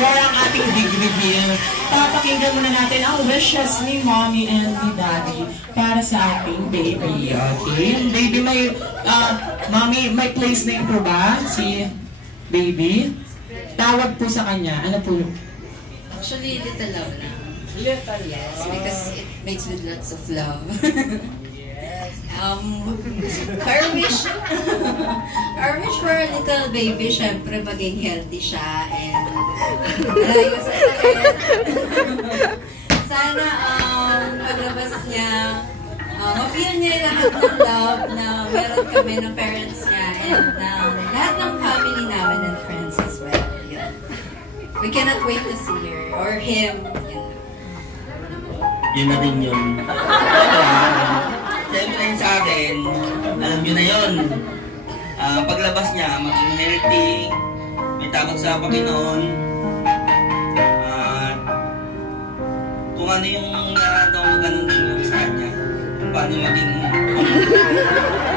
for ang ating big reveal. Papakinggan muna natin ang wishes ni Mommy and ni Daddy para sa ating baby. Okay? Baby, may, Mommy, may place name po ba si baby? Tawag po sa kanya. Ano po yung? Actually, Little Love na. Little Yes, because it makes with lots of love. Our wish for a little baby, syempre maging healthy siya and malayo sa sakit. Sana paglabas niya, ma-feel niya lahat ng love na meron kami ng parents niya and lahat ng family namin and friends as well. Yun. We cannot wait to see her or him. Yun na rin yun. Siyempre sa akin, alam nyo na yun. Paglabas niya, maging healthy, may takot sa Panginoon. Kung ano yung nararamdaman mo, ganun din yung sa kanya. Kung paano maging...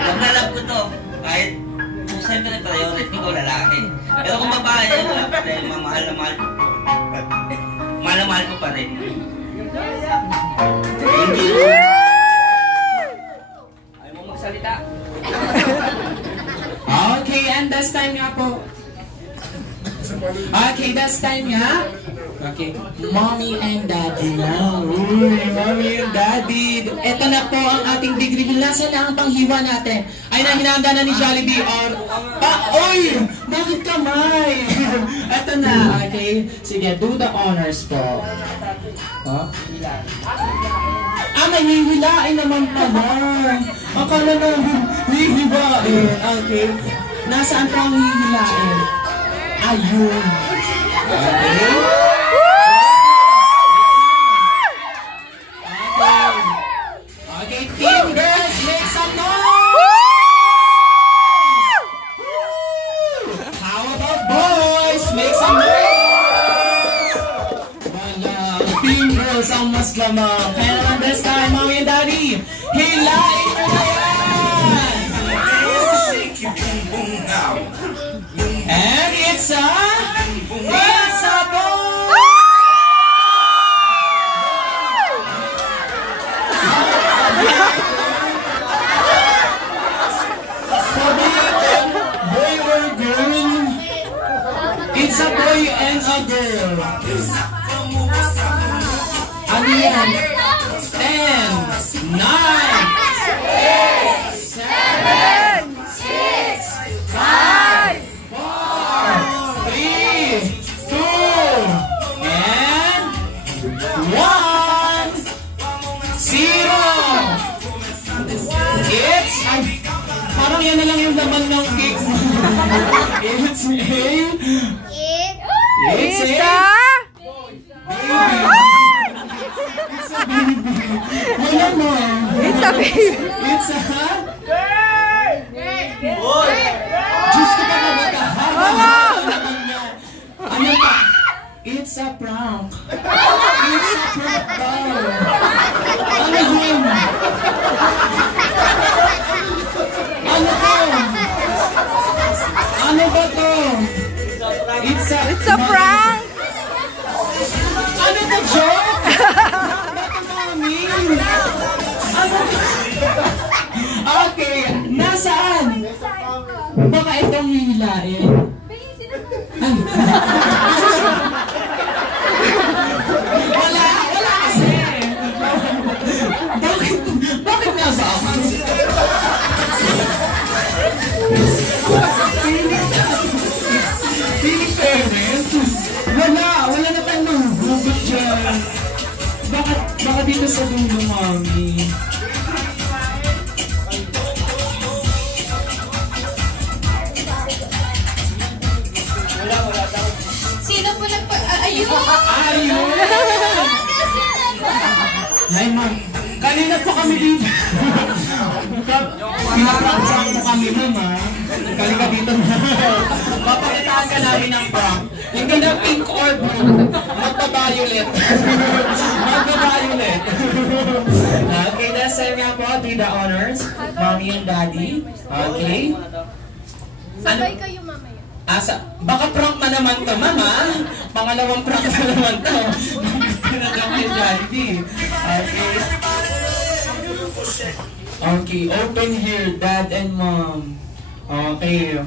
Naglalab ko to. Kahit, kung siyempre priority ko lalaki. Pero kung babae, wala pa rin, mahal na mahal ko. Mahal na mahal ko pa rin. Thank you. Ayaw mo magsalita. Okay, and this time nga po. Okay, this time nga. Okay, Mommy and Daddy na. Uy, Mommy and Daddy. Ito na po ang ating big reveal. Nasaan na ang panghiwa natin? Ay, hinahanda na ni Jollibee or... Uy! Bakit kamay? Ito na, okay? Sige, do the honors po. Huh? May hihilain naman pala. Akala na hihilain. Okay. Nasaan po ang hihilain? Ayun. Okay. Okay, team girls, make some noise! How about boys? Make some noise! Wala, team girls ang mas lamang. Kaya naman this time, Mommy and Daddy, hilain mo na yan! And it's a boy! It's a boy and a girl. Ano yan? 10, 9, 8, 7, 6, 5, 4, 3, 2, and 1, 0. It's parang yan na lang yung laman ng cake. It's a... It's a baby. Wala mo. It's a baby. It's a boy. Diyos ko pa magkahaba. Ano pa? It's a prank. It's a prank daw. Ano yun? Ano to? Ano ba to? It's a prank! Ano to, joke? Bakit mami? Ano? Okay, nasaan? Baka itong hihilain. Ay. Wala kasi. Bakit nasa ako? Wala na tayong mahuhugot dyan. Baka dito sa dulo, Mami. Sino po ayun! Ayun! Ay, Ma'am. Kanina po kami dito. Pinaprank mo kami, Ma'am, ha? Kalika dito na. Papakitaan ka namin ng prank. Yung ganda pink or blue, magpa-violet. Magpa-violet. Okay, that's time nga po. Do the honors. Mommy and Daddy. Okay. Sabay kayo mamaya. Baka prank na naman to, mama. Pangalawang prank na naman to. Pinagam kay Jollibee. Okay. Okay, open here, dad and mom. Okay.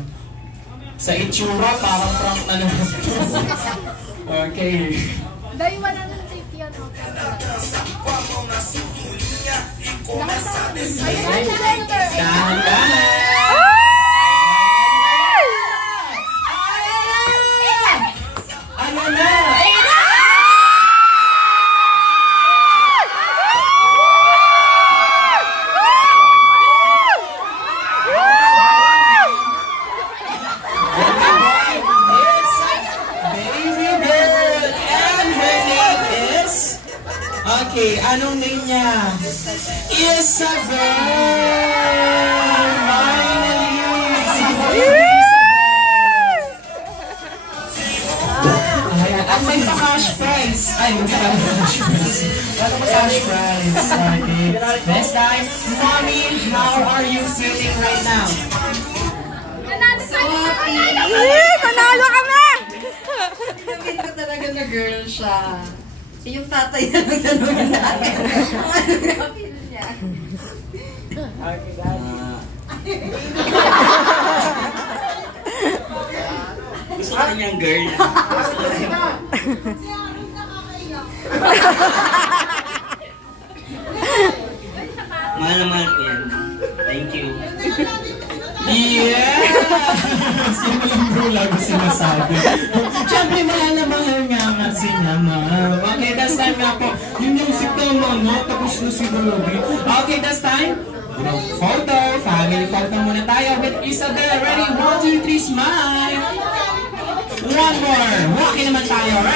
Sa itsura, parang prank na naman to. Okay. Dahil wala nang safety yan. Dahan-dahan! Ano na? Okay, anong name niya? Isabel! Finally! Ayan, at may pa-cash prize. Ay, hindi pa cash prize. Wala pa-cash prize. Okay. Next time, Mommy, how are you feeling right now? Panalo kami! Sabihin ko talaga na girl siya. Yung tatay na nagtanongin natin. Kung ano na feel niya. Gusto ko rin yung girl. Gusto ko rin yung... Mahal na mahal ko yan. Thank you. Yeah! Sino lang bro lago sinasabi? Siyempre, mahal na mahal nga si ma'am. Okay, that's time nga po. Yung music naman, no? Tapos na si Ruby. Okay, that's time. Photo. Family photo muna tayo with Isabel. Ready? 1, 2, 3, smile! One more. Walking naman tayo, right?